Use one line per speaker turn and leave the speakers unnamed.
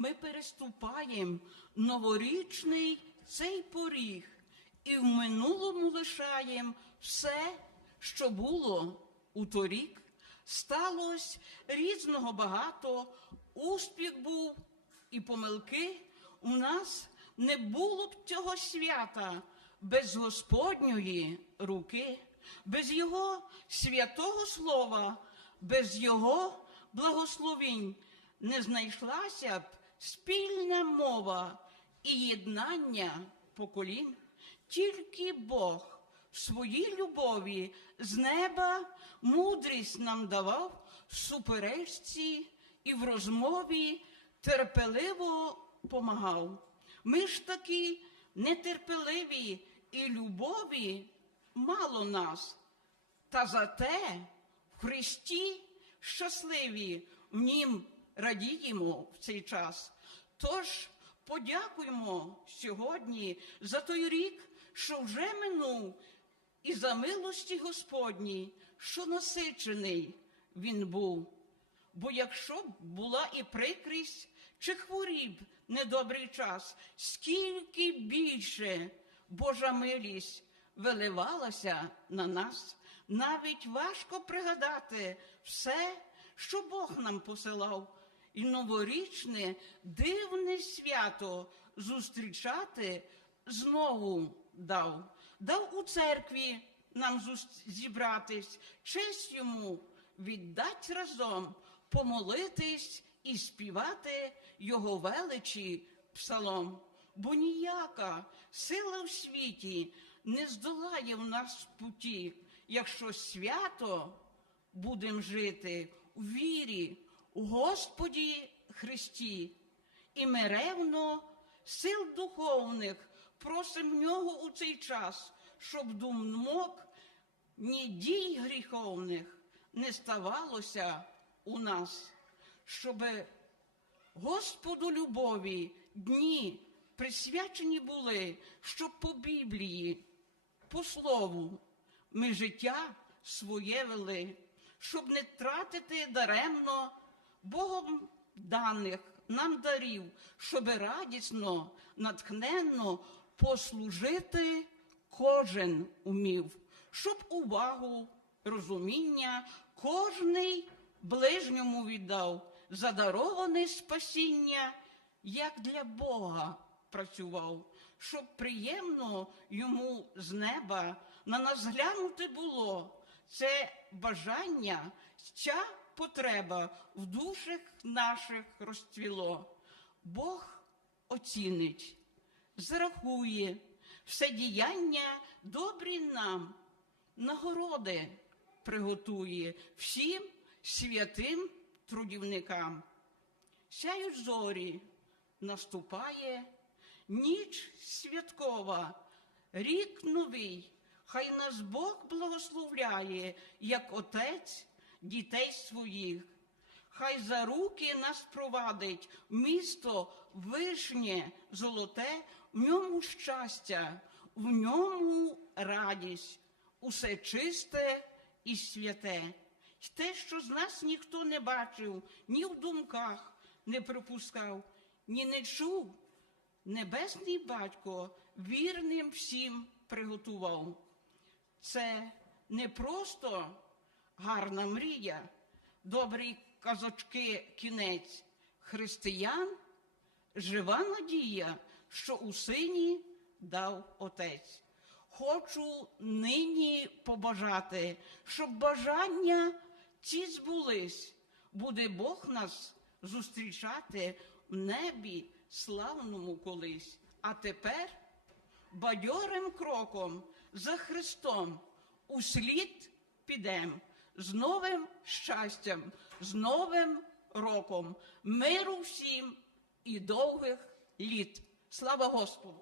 ми переступаємо новорічний цей поріг і в минулому лишаємо все, що було у торік. Сталося різного багато, успіх був і помилки. У нас не було б цього свята без Господньої руки, без Його святого слова, без Його благословінь не знайшлася б спільна мова і єднання поколінь. Тільки Бог в своїй любові з неба мудрість нам давав в суперечці і в розмові терпеливо помагав. Ми ж такі нетерпеливі і любові мало нас. Та зате в Христі щасливі, в Нім радіємо в цей час. Тож подякуємо сьогодні за той рік, що вже минув, і за милості Господні, що насичений він був. Бо якщо б була і прикрість, чи хворіб недобрий час, скільки більше Божа милість виливалася на нас, навіть важко пригадати все, що Бог нам посилав, і новорічне дивне свято зустрічати знову дав. Дав у церкві нам зібратись, честь йому віддать разом, помолитись і співати його величі псалом. Бо ніяка сила в світі не здолає в нас путі, якщо свято будем жити у вірі, у Господі Христі. І ми ревно сил духовних просим в нього у цей час, щоб думок ні дій гріховних не ставалося у нас, щоб Господу любові дні присвячені були, щоб по Біблії, по слову, ми життя своє вели, щоб не тратити даремно Богом даних нам дарів, щоб радісно, натхненно послужити кожен умів, щоб увагу, розуміння кожний ближньому віддав, задарований спасіння, як для Бога працював, щоб приємно йому з неба на нас глянути було. Це бажання, ця потреба в душах наших розцвіло. Бог оцінить, зарахує все діяння добрі нам, нагороди приготує всім святим трудівникам. Сяють зорі, наступає ніч святкова, рік новий, хай нас Бог благословляє, як Отець дітей своїх. Хай за руки нас провадить місто вишнє, золоте, в ньому щастя, в ньому радість, усе чисте і святе. Й те, що з нас ніхто не бачив, ні в думках не припускав, ні не чув, небесний батько вірним всім приготував. Це не просто гарна мрія, добрі казочки кінець християн, жива надія, що у сині дав отець. Хочу нині побажати, щоб бажання ці збулись, буде Бог нас зустрічати в небі славному колись. А тепер бадьорим кроком за Христом услід підем з новим щастям, з новим роком, миру всім і довгих літ. Слава Господу!